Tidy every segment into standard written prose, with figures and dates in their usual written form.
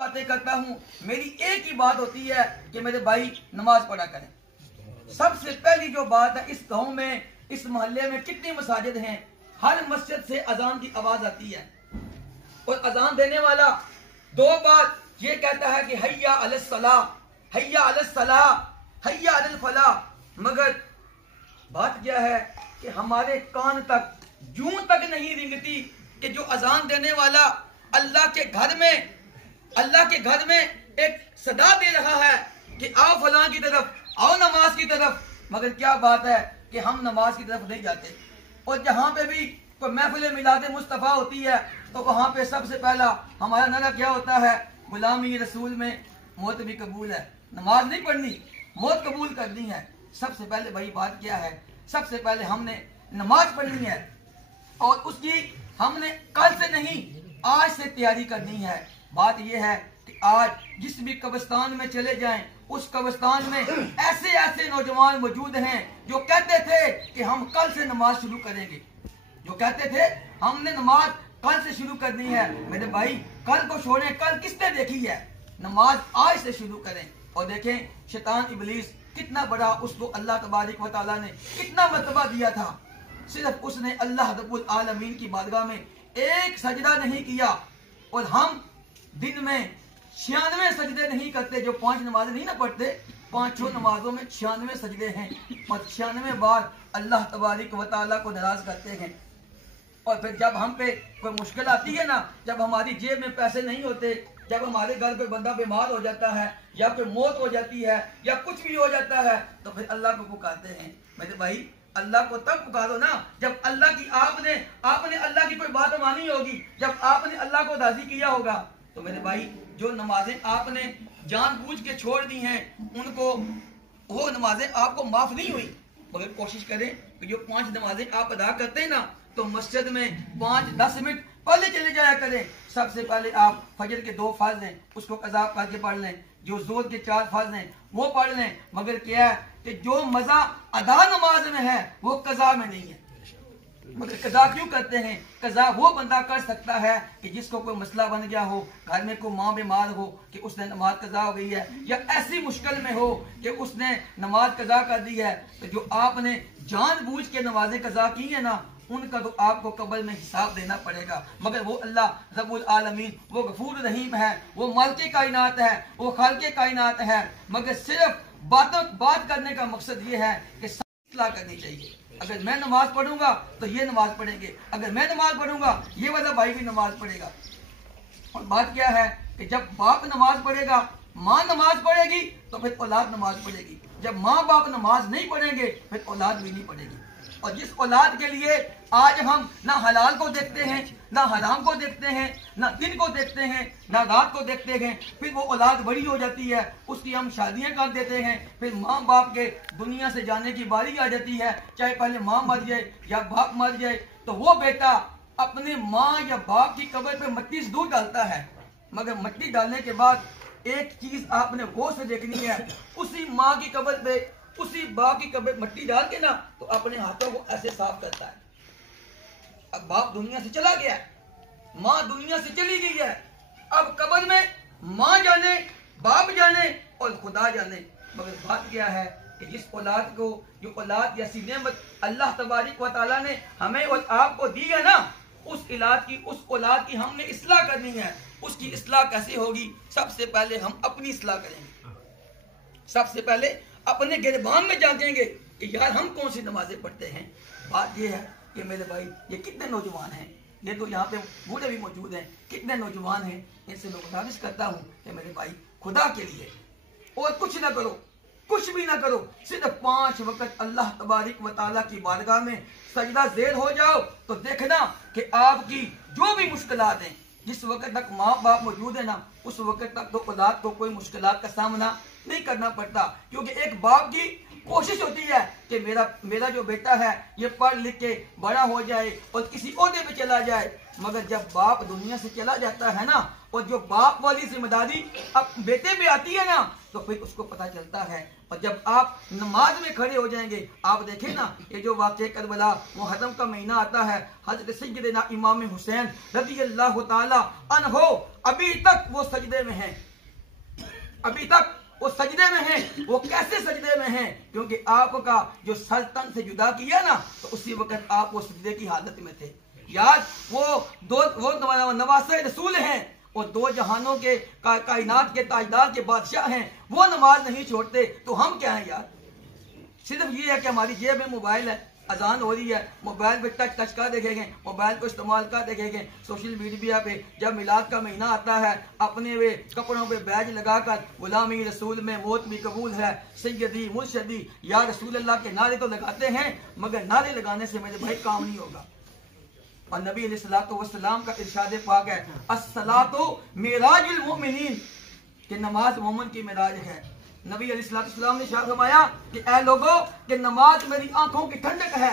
बातें करता हूँ, मेरी एक ही बात होती है कि मेरे भाई नमाज पढ़ा करें। सबसे पहली जो बात है, इस गांव में, इस मोहल्ले में कितनी मसाजिद हैं, हर मस्जिद से अजान की आवाज आती है और अजान देने वाला दो बार ये कहता है कि हैया अलस सलाह, हैया अलस सलाह, हैया अलल फलाह। मगर बात क्या है कि हमारे कान तक यूं तक नहीं रिंगती कि जो अजान देने वाला अल्लाह के घर में एक सदा दे रहा है कि आओ फलां की तरफ, आओ नमाज की तरफ। मगर क्या बात है कि हम नमाज की तरफ नहीं जाते। और जहां पे भी कोई महफिल मिलाद मुस्तफ़ा होती है तो वहां पे सबसे पहला हमारा नारा क्या होता है, गुलामी रसूल में मौत भी कबूल है। नमाज नहीं पढ़नी, मौत कबूल करनी है। सबसे पहले भाई बात क्या है, सबसे पहले हमने नमाज पढ़नी है और उसकी हमने कल से नहीं आज से तैयारी करनी है। बात यह है कि आज जिस भी कब्रिस्तान में चले जाएं, उस कब्रिस्तान में ऐसे ऐसे नौजवान मौजूद हैं जो कहते थे कि हम कल से नमाज शुरू करेंगे, जो कहते थे हमने नमाज कल से शुरू करनी है। मेरे भाई कल को छोड़ें, कल किसने देखी है, नमाज आज से शुरू करें। और देखें शैतान इब्लीस कितना बड़ा, उसको अल्लाह तबारक व तआला ने कितना मर्तबा दिया था, सिर्फ उसने अल्लाह रब्बुल आलमीन की बारगाह में एक सजदा नहीं किया। और हम दिन में 96 सजदे नहीं करते, जो 5 नमाजें नहीं ना पढ़ते, 5 नमाजों में 96 सजदे हैं और 96 बार अल्लाह तबारक व तआला को नाराज करते हैं। और फिर जब हम पे कोई मुश्किल आती है ना, जब हमारी जेब में पैसे नहीं होते, जब हमारे घर कोई बंदा बीमार हो जाता है या कोई मौत हो जाती है या कुछ भी हो जाता है, तो फिर अल्लाह को पुकारते हैं। मेरे भाई अल्लाह को तब पुकारो ना जब अल्लाह की आपने अल्लाह की कोई बात मानी होगी, जब आपने अल्लाह को राजी किया होगा। तो मेरे भाई जो नमाजें आपने जानबूझ के छोड़ दी हैं, उनको वो नमाजें आपको माफ नहीं हुई। मगर कोशिश करें कि जो 5 नमाजें आप अदा करते हैं ना, तो मस्जिद में 5-10 मिनट पहले चले जाया करें। सबसे पहले आप फजर के 2 फर्ज हैं उसको कज़ा करके पढ़ लें, जो जोर के 4 फर्ज हैं वो पढ़ लें। मगर क्या है कि जो मजा अदा नमाज में है वो कज़ा में नहीं है। मगर कज़ा क्यों करते हैं? कज़ा वो बंदा कर सकता है कि जिसको कोई मसला बन गया हो, घर में कोई माँ बीमार हो कि उसने नमाज कज़ा हो गई है, या ऐसी मुश्किल में हो कि उसने नमाज कज़ा कर दी है। तो जो आपने जानबूझ के नमाजें कज़ा की है ना, उनका तो आपको कब्र में हिसाब देना पड़ेगा। मगर वो अल्लाह रब्बुल आलमीन, वो गफूर रहीम है, वो मालिके कायनात है, वो खालिके कायनात है। मगर सिर्फ बात करने का मकसद ये है कि इस्लाह करनी चाहिए। अगर मैं नमाज पढ़ूंगा तो ये नमाज पढ़ेंगे, अगर मैं नमाज पढ़ूंगा ये वाला भाई भी नमाज पढ़ेगा। और बात क्या है कि जब बाप नमाज पढ़ेगा, माँ नमाज पढ़ेगी, तो फिर औलाद नमाज पढ़ेगी। जब माँ बाप नमाज नहीं पढ़ेंगे फिर औलाद भी नहीं पढ़ेगी। और जिस औलाद के लिए आज हम ना हलाल को देखते हैं, ना हराम को देखते हैं, ना दिन को देखते हैं, ना रात को देखते हैं, फिर वो औलाद बड़ी हो जाती है, उसकी हम शादियां कर देते हैं, फिर माँ बाप के दुनिया से जाने की बारी आ जाती है। चाहे पहले माँ मर जाए या बाप मर जाए, तो वो बेटा अपने माँ या बाप की कब्र पे मिट्टी से दूर डालता है। मगर मिट्टी डालने के बाद एक चीज आपने गौर से देखनी है, उसी माँ की कब्र पे, उसी बाप की कब्र मिट्टी डाल के ना, तो अपने हाथों को ऐसे साफ करता है। अब बाप दुनिया से चला गया है, माँ दुनिया से चली गई है, अब कब्र में माँ जाने, बाप जाने और खुदा जाने। मगर बात क्या है कि जिस औलाद को, जो औलाद या नेमत अल्लाह तबारक व तआला ने हमें और आपको दी है ना, उस औलाद की हमने इस्लाह करनी है। उसकी इस्लाह कैसे होगी? सबसे पहले हम अपनी इस्लाह करेंगे। सबसे पहले अपने गिरबान में जांचेंगे कि यार हम कौन सी नमाजें पढ़ते हैं। बात यह है कि मेरे भाई ये कितने नौजवान हैं, ये तो यहाँ पे बूढ़े भी मौजूद हैं, कितने नौजवान हैं, इनसे मैं गुजारिश करता हूँ कि मेरे भाई खुदा के लिए और कुछ ना करो, कुछ भी ना करो, सिर्फ 5 वक्त अल्लाह तबारक व तआला की बारगाह में सजदा ज़ेर हो जाओ। तो देखना कि आपकी जो भी मुश्किलात हैं, जिस वक्त तक माँ बाप मौजूद है ना, उस वक्त तक तो औलाद को कोई मुश्किलात का सामना नहीं करना पड़ता। क्योंकि एक बाप की कोशिश होती है कि मेरा जो बेटा है ये पढ़ लिख के बड़ा हो जाए और किसी ओहदे पे चला जाए। मगर जब बाप दुनिया से चला जाता है ना, और जो बाप वाली जिम्मेदारी अब बेटे पे आती है ना, तो फिर उसको पता चलता है। और जब आप नमाज में खड़े हो जाएंगे, आप देखें ना, ये जो वाक़या करबला मुहर्रम का महीना आता है, हज़रत सैयदना इमाम हुसैन रज़ियल्लाहु ताला अन्हो अभी तक वो सजदे में हैं, अभी तक वो सजदे में हैं। वो कैसे सजदे में हैं? क्योंकि आपका जो सर तन से जुदा किया ना, तो उसी वक्त आप वो सजदे की हालत में थे। याद वो नवासे रसूल हैं और दो जहानों के कायनात के ताजदार के बादशाह हैं, वो नमाज नहीं छोड़ते, तो हम क्या हैं यार? सिर्फ ये है कि हमारी जेब में मोबाइल है, अजान हो रही है, मोबाइल पे टच कर देखेंगे, मोबाइल को इस्तेमाल कर देखेंगे, सोशल मीडिया पे जब मिलाद का महीना आता है, अपने वे कपड़ों पे बैज लगाकर गुलामी रसूल में मौत भी कबूल है, सैयदी मुर्शदी या रसूल अल्लाह के नारे तो लगाते हैं, मगर नारे लगाने से मेरे भाई काम नहीं होगा। और नबी अलैहिस्सलातु वस्सलाम का इरशाद पाक है, अस्सलातु मिराजुल मुमिनीन, कि नमाज मोमिन की मिराज है। नबी अलैहिस्सलाम ने इरशाद फरमाया कि ऐ लोगों, कि नमाज मेरी आंखों की ठंडक है।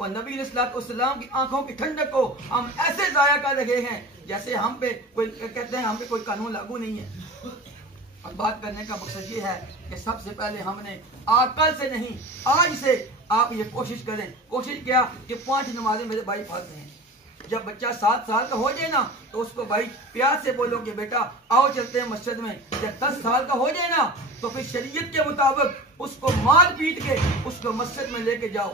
और नबी अलैहिस्सलाम की आंखों की ठंडक को हम ऐसे जाया कर रहे हैं जैसे हम पे कोई कहते हैं, हम पे कोई कानून लागू नहीं है। और बात करने का मकसद ये है कि सबसे पहले हमने कल से नहीं, आज से आप ये कोशिश करें। कोशिश क्या कि 5 नमाजें मेरे भाई पढ़ते हैं। जब बच्चा 7 साल का हो जाए ना, तो उसको भाई प्यार से बोलो कि बेटा आओ चलते हैं मस्जिद में। जब 10 साल का हो जाए ना, तो फिर शरीयत के मुताबिक उसको मार पीट के उसको मस्जिद में लेके जाओ।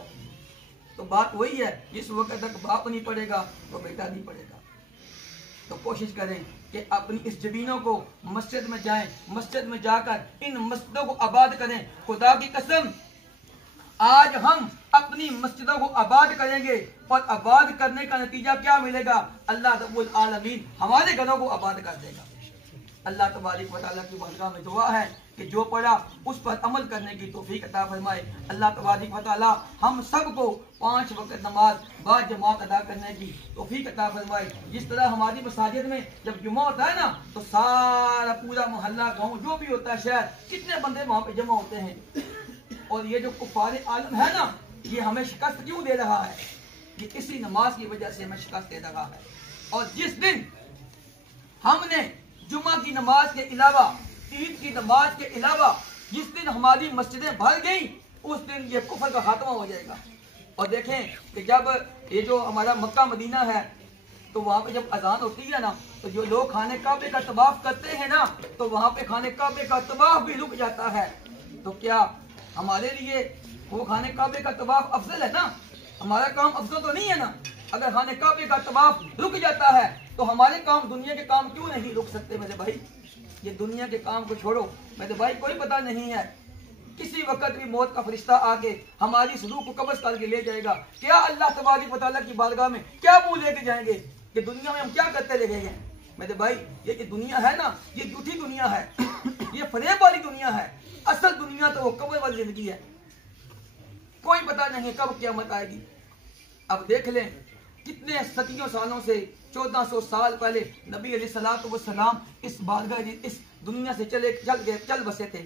तो बात वही है, जिस वक्त तक बाप नहीं पढ़ेगा तो बेटा नहीं पढ़ेगा। तो कोशिश करें कि अपनी इस जमीनों को मस्जिद में जाएं, मस्जिद में जाकर इन मस्जिदों को आबाद करें। खुदा की कसम, आज हम अपनी मस्जिदों को आबाद करेंगे और आबाद करने का नतीजा क्या मिलेगा? अल्लाह रब्बुल आलमीन हमारे घरों को आबाद कर देगा। अल्लाह तबारक व तआला की बारगाह में दुआ है कि जो पढ़ा उस पर अमल करने की तौफीक अता फरमाए। अल्लाह तबारक व तआला हम सबको 5 वक्त नमाज बा जमात अदा करने की तौफीक अता फरमाए। जिस तरह हमारी मसाजिद में जब जुमा होता है ना, तो सारा पूरा मोहल्ला, गाँव जो भी होता है, शहर, कितने बंदे वहाँ पे जमा होते हैं। और ये जो कुफार आलम है ना, ये हमें शिकस्त क्यों दे रहा है? ये इसी नमाज की वजह से हमें शिकस्त दे रहा है। और जिस दिन हमने जुमा की नमाज के अलावा, ईद की नमाज के अलावा, जिस दिन हमारी मस्जिदें भर गई, उस दिन ये कुफर का खात्मा हो जाएगा। और देखें कि जब ये जो हमारा मक्का मदीना है, तो वहाँ पे जब अजान होती है ना, तो जो लोग खाने काबे का तवाफ करते हैं ना, तो वहाँ पे खाने काबे का तवाफ भी रुक जाता है। तो क्या हमारे लिए वो खाने काबे का तवाफ अफजल है ना? हमारा काम अफजल तो नहीं है ना? अगर खाने काबे का तवाफ रुक जाता है, तो हमारे काम, दुनिया के काम क्यों नहीं रुक सकते मेरे भाई? ये दुनिया के काम को छोड़ो मेरे भाई, कोई पता नहीं है, किसी वक्त भी मौत का फरिश्ता आके हमारी रूह को कब्ज करके ले जाएगा। क्या अल्लाह तबारक व तआला की बारगाह में क्या मुंह लेके जाएंगे कि दुनिया में हम क्या करते रहेंगे? मेरे भाई, ये दुनिया है ना, ये झूठी दुनिया है, ये फरेब वाली दुनिया है। असल दुनिया तो वो कब्र वाली जिंदगी है। कोई पता नहीं कब क़यामत आएगी। अब देख लें, कितने सदियों सालों से, 1400 साल पहले नबी अलैहिस्सलातु वस्सलाम इस बारगाह, इस दुनिया से चल बसे थे,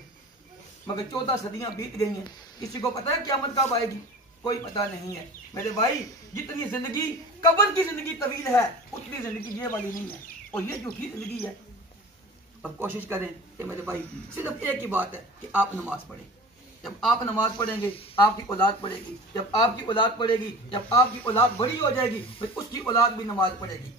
मगर 14 सदियां बीत गई हैं। किसी को पता है क़यामत कब आएगी? कोई पता नहीं है मेरे भाई। जितनी जिंदगी कब्र की जिंदगी तवील है, उतनी जिंदगी ये वाली नहीं है, और ये झूठी जिंदगी है। और कोशिश करें कि मेरे भाई, सिर्फ एक ही बात है कि आप नमाज पढ़ें। जब आप नमाज पढ़ेंगे, आपकी औलाद पढ़ेगी। जब आपकी औलाद पढ़ेगी, जब आपकी औलाद बड़ी हो जाएगी, फिर उसकी औलाद भी नमाज पढ़ेगी।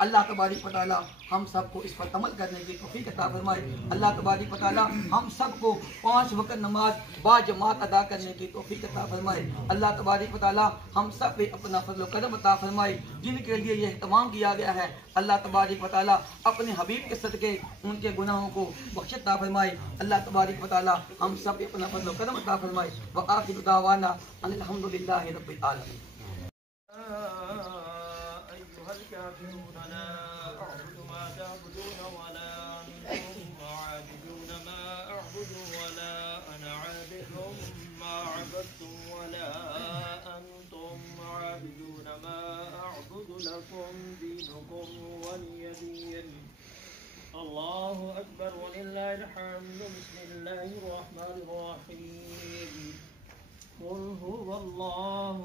अल्लाह तबारक व तआला हम सबको इस पर अमल करने की तौफीक अता फरमाए। अल्लाह तबारक व तआला हम सबको 5 वक्त नमाज बा जमात अदा करने की तौफीक अता फरमाए। अल्लाह तबारक व तआला हम सब पे अपना फजल करम अता फरमाए। जिनके लिए यह इत्माम किया गया है, अल्लाह तबारक व तआला अपने हबीब के सदके उनके गुनाहों को बख्श अता फरमाए। अल्लाह तबारक व तआला हम सब पे अपना फजल करम अता फरमाए। व आखिरु दावाना अल्हम्दुलिल्लाहि रब्बिल आलमीन। अल्लाहु अकबर वलिल्लाहिल हम्द। बिस्मिल्लाहिर रहमानिर रहीम। कुल हुवल्लाहु